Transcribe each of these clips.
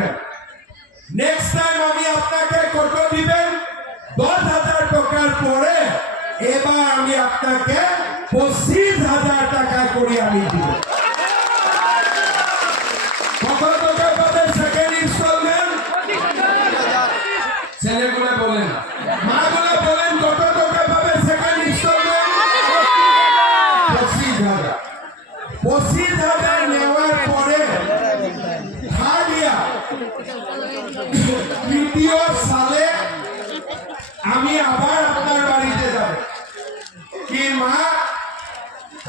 রাখবেন। Next time আমি আপনাকে কত দিবেন? 10,000 টাকার পরে এবার আমি আপনাকে 25,000 টাকা করে আমি দিব। কত টাকা পাবেন সেকেন্ড ইনস্টলমেন্ট? ছেলেগুলো বলেন, মাগুলো বলেন, কত টাকা পাবে সেকেন্ড ইনস্টলমেন্ট? 25,000। 25,000 নেওয়ার পরে থার্ড ইয়ার তৃতীয় সালে আমি আবার আপনার বাড়িতে যাব। কি মা,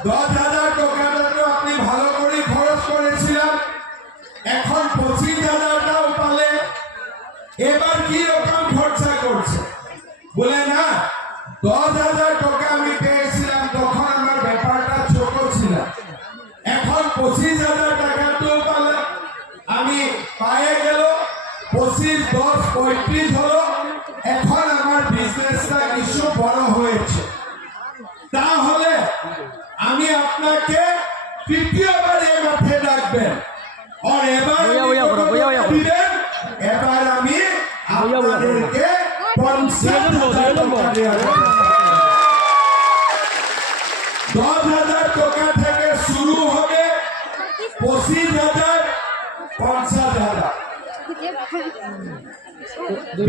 10,000 টাকাটা তো আপনি ভালো করে খরচ করেছিলাম, এখন 25,000টাও পালে, এবার কি রকম খরচা করছে? বলে না, 10,000 টাকা আমি পেয়েছিলাম তখন আমার ব্যাপারটা ছোট ছিল, এখন 25,000 টাকা তো পালে, আমি পায়ে গেল 25, 10, 35 হলো, এখন আমার বিজনেসটা কিছু বড় হয়েছে। তাহলে আমি আপনাকে তৃতীয়বার এই মাঠে ডাকবেন, আর এবার দিবেন, এবার আমি আপনাদেরকে 50,000 টাকা দেব। 10,000 টাকা থেকে শুরু হবে 25,000, 50,000।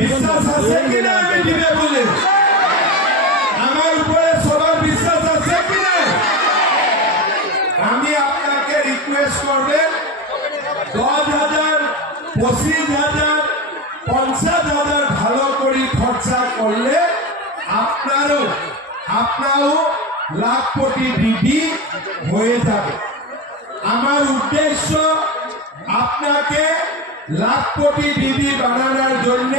বিশ্বাস আছে কিনা আমি দিবে বলে? আমার উপরে সবার বিশ্বাস আছে কিনা? আমি আপনাকে রিকোয়েস্ট করবেন, 10,000, 25,000, 50,000 ভালো করে খরচা করলে আপনারও লাখপতি দিদি হয়ে যাবে। আমার উদ্দেশ্য আপনাকে লাখপতি দিদি বানানোর জন্য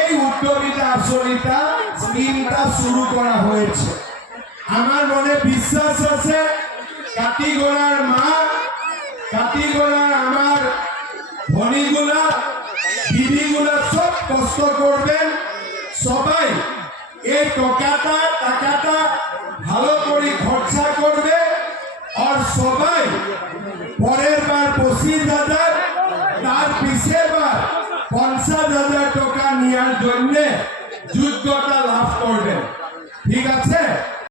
এই উদ্যোগিতা আসরিতা স্কিমটা শুরু করা হয়েছে। আমার মনে বিশ্বাস আছে, কাটিগড়ার মা, কাটিগড়ার আমার ভনীগুলা, দিদিগুলা সব কষ্ট করবেন, সবাই এই টাকাটা ভালো করে খরচা করবে, আর সবাই পরের বার 25,000, তার পিছের বার 50,000 টাকা নেওয়ার জন্য যোগ্যতা